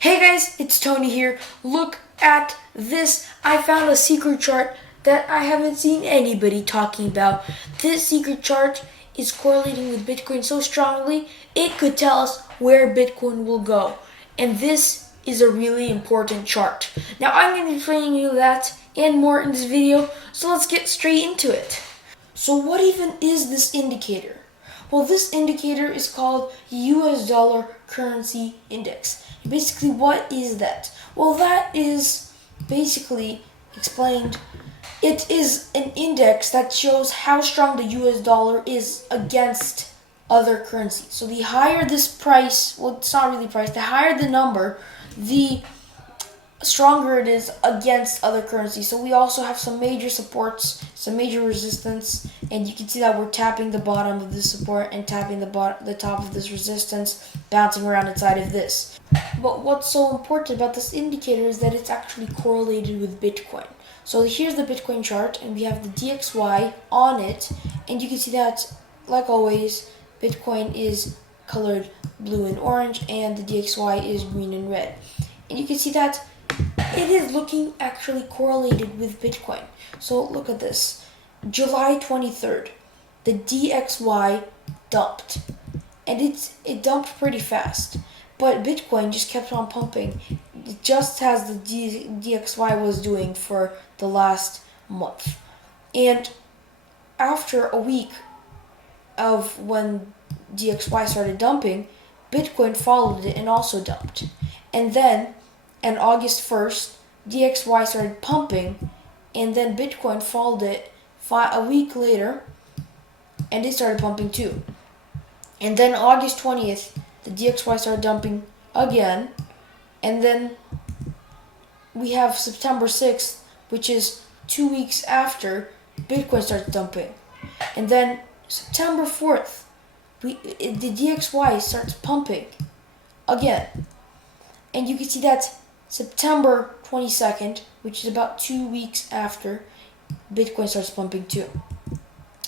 Hey guys, it's Tony here. Look at this. I found a secret chart that I haven't seen anybody talking about. This secret chart is correlating with Bitcoin so strongly, it could tell us where Bitcoin will go. And this is a really important chart. Now I'm going to be explaining you that and more in this video, so let's get straight into it. So what even is this indicator? Well, this indicator is called US dollar currency index. Basically, what is that? Well, that is basically explained. It is an index that shows how strong the US dollar is against other currencies. So the higher this price, well, it's not really price, the higher the number, the stronger it is against other currencies. So we also have some major supports, some major resistance, and you can see that we're tapping the bottom of this support and tapping the top of this resistance, bouncing around inside of this. But what's so important about this indicator is that it's actually correlated with Bitcoin. So here's the Bitcoin chart, and we have the DXY on it, and you can see that, like always, Bitcoin is colored blue and orange, and the DXY is green and red. And you can see that it is looking actually correlated with Bitcoin. So look at this. July 23rd, the DXY dumped. And it dumped pretty fast. But Bitcoin just kept on pumping, just as the DXY was doing for the last month. And after a week of when DXY started dumping, Bitcoin followed it and also dumped. And then on August 1st, DXY started pumping, and then Bitcoin followed it a week later, and it started pumping too. And then August 20th, the DXY started dumping again, and then we have September 6th, which is 2 weeks after Bitcoin starts dumping. And then September 4th, the DXY starts pumping again. And you can see that September 22nd, which is about 2 weeks after, Bitcoin starts pumping too.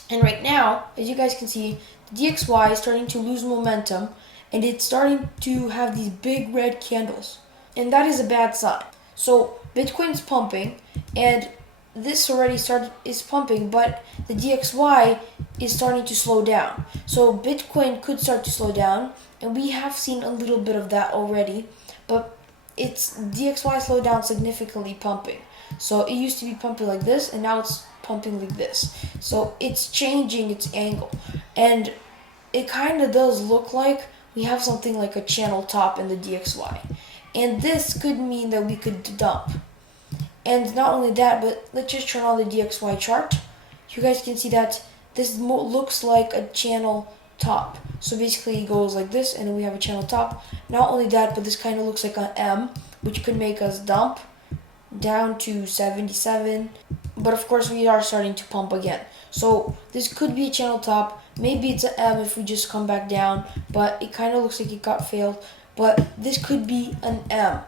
And right now, as you guys can see, the DXY is starting to lose momentum, and it's starting to have these big red candles. And that is a bad sign. So Bitcoin's pumping, and this already is pumping, but the DXY is starting to slow down. So Bitcoin could start to slow down, and we have seen a little bit of that already, but it's DXY slowed down significantly pumping. So it used to be pumping like this, and now it's pumping like this. So it's changing its angle, and it kind of does look like we have something like a channel top in the DXY, and this could mean that we could dump. And not only that, but let's just turn on the DXY chart. You guys can see that this looks like a channel top. So basically it goes like this, and then we have a channel top. Not only that, but this kind of looks like an M, which could make us dump down to 77. But of course we are starting to pump again. So this could be a channel top. Maybe it's an M if we just come back down, but it kind of looks like it got failed. But this could be an M.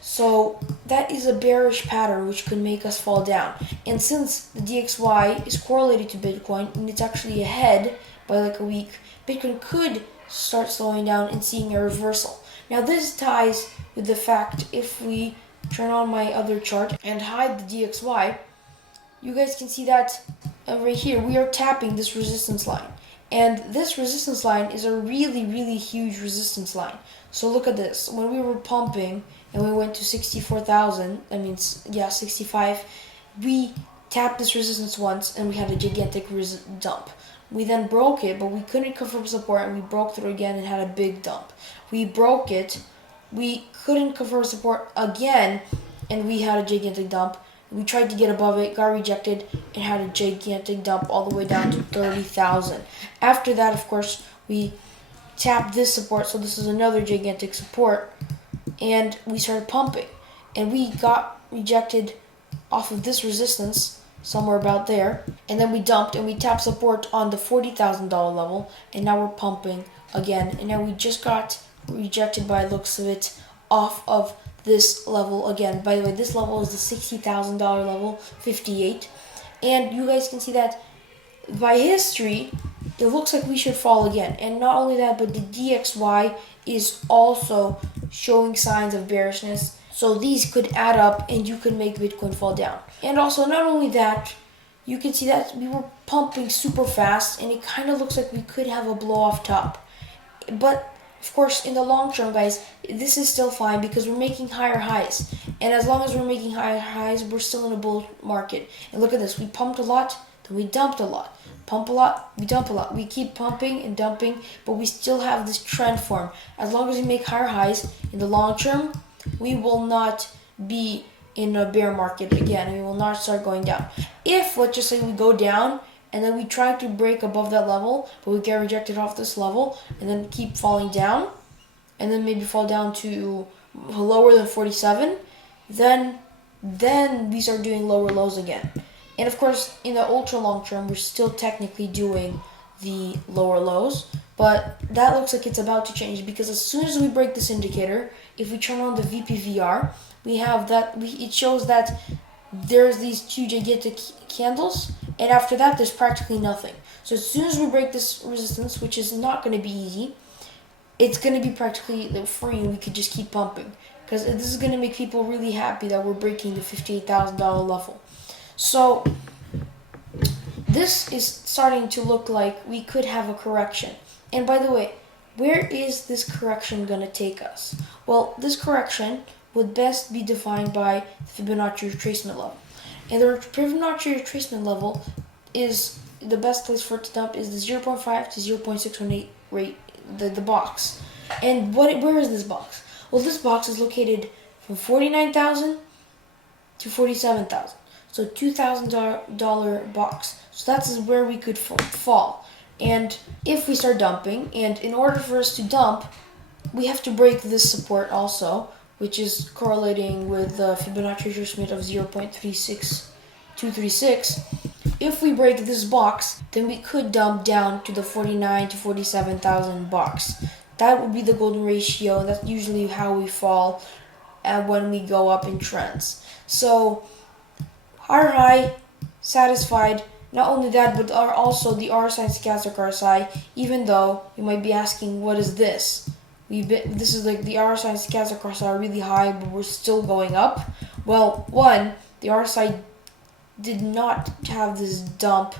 So that is a bearish pattern which could make us fall down. And since the DXY is correlated to Bitcoin, and it's actually ahead by like a week, Bitcoin could start slowing down and seeing a reversal. Now this ties with the fact, if we turn on my other chart and hide the DXY, you guys can see that right here we are tapping this resistance line. And this resistance line is a really, really huge resistance line. So look at this. When we were pumping and we went to 64,000, 65, we tapped this resistance once and we had a gigantic dump. We then broke it, but we couldn't confirm support, and we broke through again and had a big dump. We broke it, we couldn't confirm support again, and we had a gigantic dump. We tried to get above it, got rejected, and had a gigantic dump all the way down to 30,000. After that, of course, we tapped this support, so this is another gigantic support, and we started pumping. And we got rejected off of this resistance, somewhere about there, and then we dumped, and we tapped support on the $40,000 level, and now we're pumping again. And now we just got rejected, by the looks of it, off of this level again. By the way, this level is the $60,000 level, 58. And you guys can see that by history, it looks like we should fall again. And not only that, but the DXY is also showing signs of bearishness. So these could add up and you could make Bitcoin fall down. And also, not only that, you can see that we were pumping super fast and it kind of looks like we could have a blow off top. But of course, in the long term, guys, this is still fine because we're making higher highs. And as long as we're making higher highs, we're still in a bull market. And look at this. We pumped a lot, then we dumped a lot. Pump a lot, we dump a lot. We keep pumping and dumping, but we still have this trend form. As long as we make higher highs, in the long term, we will not be in a bear market again. We will not start going down. If, let's just say we go down, and then we try to break above that level, but we get rejected off this level, and then keep falling down, and then maybe fall down to lower than 47, then we start doing lower lows again. And of course, in the ultra long term, we're still technically doing the lower lows, but that looks like it's about to change because as soon as we break this indicator, if we turn on the VPVR, we have that, it shows that there's these two gigantic candles, and after that, there's practically nothing. So as soon as we break this resistance, which is not going to be easy, it's going to be practically free, and we could just keep pumping. Because this is going to make people really happy that we're breaking the $58,000 level. So this is starting to look like we could have a correction. And by the way, where is this correction going to take us? Well, this correction would best be defined by the Fibonacci retracement level. And the Fibonacci retracement level is the best place for it to dump is the 0.5 to 0.618 rate, the box. And where is this box? Well, this box is located from 49,000 to 47,000. So $2,000 box. So that's where we could fall. And if we start dumping, and in order for us to dump, we have to break this support also, which is correlating with the Fibonacci retracement of 0.36236. If we break this box, then we could dump down to the 49 to 47,000 box. That would be the golden ratio. That's usually how we fall when we go up in trends. So higher high, satisfied. Not only that, but also the RSI and stochastic RSI, even though you might be asking, what is this? This is like the RSI and stochastic RSI are really high, but we're still going up. Well, one, the RSI did not have this dump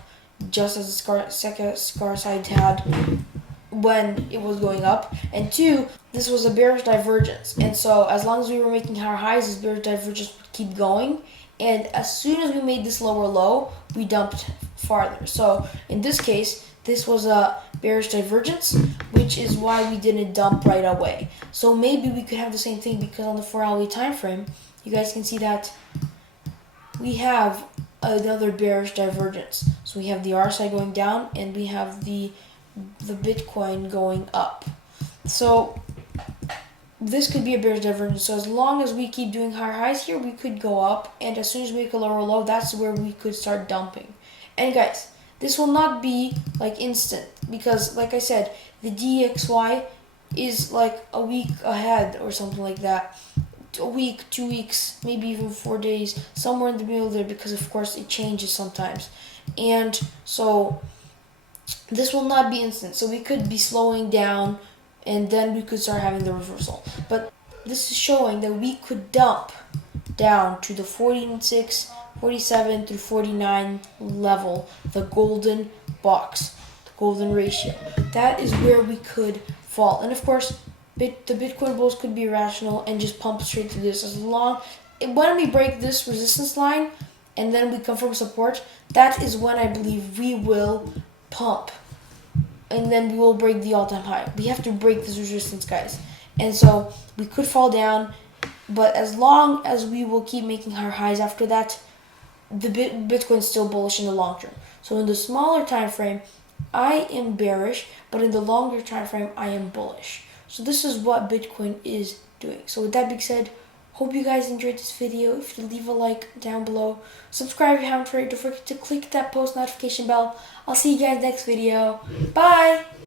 just as the stochastic RSI had when it was going up. And two, this was a bearish divergence. And so as long as we were making higher highs, this bearish divergence would keep going. And as soon as we made this lower low, we dumped farther. So in this case, this was a bearish divergence, which is why we didn't dump right away. So maybe we could have the same thing because on the 4-hourly time frame, you guys can see that we have another bearish divergence. So we have the RSI going down and we have the Bitcoin going up. So this could be a bearish divergence. So as long as we keep doing higher highs here, we could go up. And as soon as we make a lower low, that's where we could start dumping. And guys, this will not be like instant because, like I said, the DXY is like a week ahead or something like that. A week, 2 weeks, maybe even 4 days, somewhere in the middle there because, of course, it changes sometimes. And so this will not be instant. So we could be slowing down and then we could start having the reversal. But this is showing that we could dump down to the 46, 47 through 49 level, the golden box, the golden ratio. That is where we could fall. And of course, the Bitcoin bulls could be irrational and just pump straight through this. When we break this resistance line and then we confirm support, that is when I believe we will pump. And then we will break the all-time high. We have to break this resistance, guys. And so we could fall down, but as long as we will keep making higher highs after that, the Bitcoin is still bullish in the long term. So in the smaller time frame, I am bearish, but in the longer time frame, I am bullish. So this is what Bitcoin is doing. So with that being said, hope you guys enjoyed this video. If you leave a like down below, subscribe if you haven't already. Don't forget to click that post notification bell. I'll see you guys next video. Bye!